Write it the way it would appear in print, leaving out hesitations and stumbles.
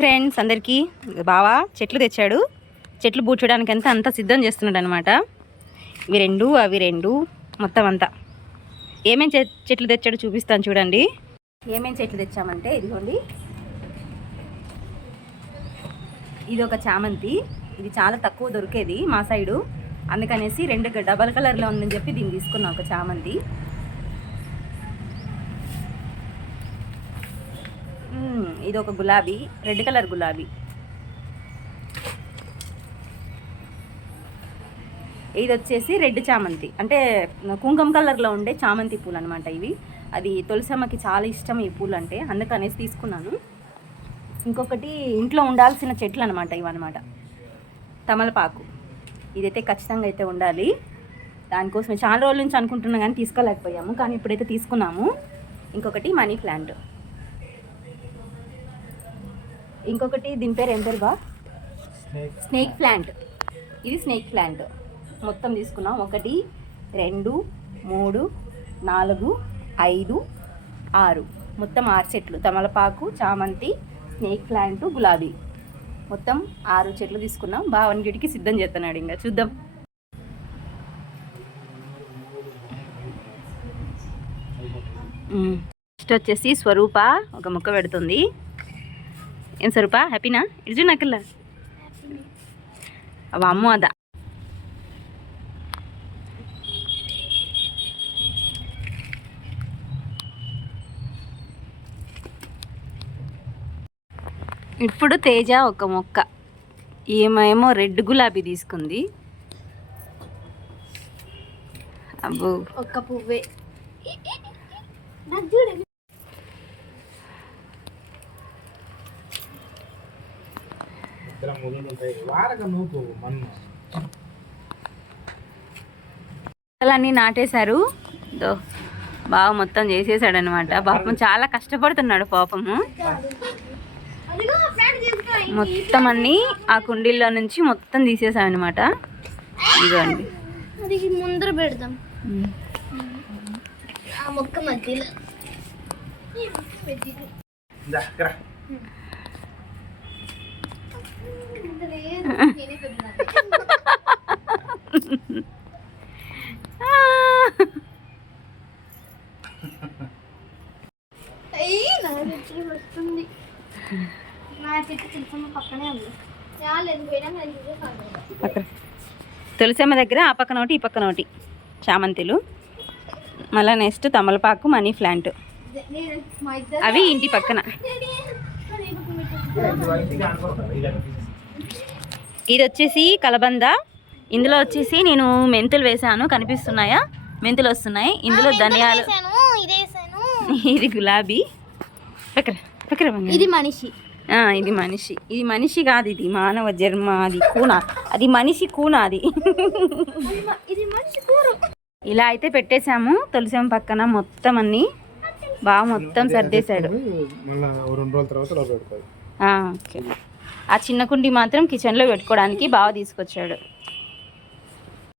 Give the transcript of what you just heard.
Friends అందరికీ బావా చెట్లు తెచ్చాడు. చెట్లు పూడ్చడానికి అంతా సిద్ధం చేస్తున్నాడు అనమాట. ఇవి రెండు అవి రెండు మొత్తం అంతా ఏమేం చెట్లు తెచ్చాడు చూపిస్తాను చూడండి. ఏమేం చెట్లు తెచ్చామంటే ఇదిగోండి, ఇది ఒక చామంతి. ఇది చాలా తక్కువ దొరికేది మా సైడు, అందుకనేసి రెండు డబల్ కలర్లో ఉందని చెప్పి దీన్ని తీసుకున్నాం. ఒక చామంతి, ఇది ఒక గులాబీ, రెడ్ కలర్ గులాబీ. ఇది వచ్చేసి రెడ్ చామంతి, అంటే కుంకుమ కలర్లో ఉండే చామంతి పూలు అనమాట ఇవి. అది తులసమ్మకి చాలా ఇష్టం ఈ పూలు అంటే, అందుకనేసి తీసుకున్నాను. ఇంకొకటి ఇంట్లో ఉండాల్సిన చెట్లు అనమాట ఇవన్నమాట, తమలపాకు. ఇదైతే ఖచ్చితంగా అయితే ఉండాలి. దానికోసమే చాలా రోజుల నుంచి అనుకుంటున్నాం కానీ తీసుకోలేకపోయాము, కానీ ఇప్పుడైతే తీసుకున్నాము. ఇంకొకటి మనీ ప్లాంట్, ఇంకొకటి దీని పేరు ఏం పేరు బా, స్నేక్ ప్లాంట్. ఇది స్నేక్ ప్లాంట్ మొత్తం తీసుకున్నాం. 1 2 3 4 5 6 మొత్తం 6 చెట్లు. తమలపాకు, చామంతి, స్నేక్ ప్లాంట్, గులాబీ మొత్తం 6 చెట్లు తీసుకున్నాం. బావన్గిడికి సిద్ధం చేస్తున్నాడు, ఇంకా చూద్దాం. నెక్స్ట్ వచ్చేసి స్వరూప ఒక మొక్క పెడుతుంది. ఏం స్వరూప, హ్యాపీనా? ఇటు నాకల్లా అమ్మ అదా. ఇప్పుడు తేజ ఒక మొక్క, ఏమేమో రెడ్ గులాబీ తీసుకుంది. అబ్బో ఒక్క పువ్వే. అన్నీ నాటేశారు. బావ మొత్తం చేసేసాడు అనమాట. పాపం చాలా కష్టపడుతున్నాడు పాపము. మొత్తం అన్నీ ఆ కుండీల్లో నుంచి మొత్తం తీసేసాం అనమాట. ఇదిగోండి, ముందర పెడదాం ఆ మొక్క మధ్యలో. వస్తుంది నా చెట్టు తులసమ్మ పక్కనే ఉంది. తులసమ్మ దగ్గర ఆ పక్కన ఒకటి ఈ పక్కన ఒకటి చామంతులు, మళ్ళీ నెక్స్ట్ తమలపాకు, మనీ ప్లాంట్, అవి ఇంటి పక్కన. ఇది వచ్చేసి కలబంద. ఇందులో వచ్చేసి నేను మెంతులు వేసాను, కనిపిస్తున్నాయా? మెంతులు వస్తున్నాయి. ఇందులో ధనియాలు. ఇది గులాబీ. ఇది మనిషి. ఇది మనిషి. ఇది మనిషి కాదు, ఇది మానవ జన్మ. అది కూన, అది మనిషి కూన. అది ఇలా అయితే పెట్టేశాము తులసమ్మ పక్కన. మొత్తం అన్ని బాగా మొత్తం సర్దేశాడు. ఓకే, ఆ చిన్న కుండి మాత్రం కిచెన్లో పెట్టుకోవడానికి బాగా తీసుకొచ్చాడు.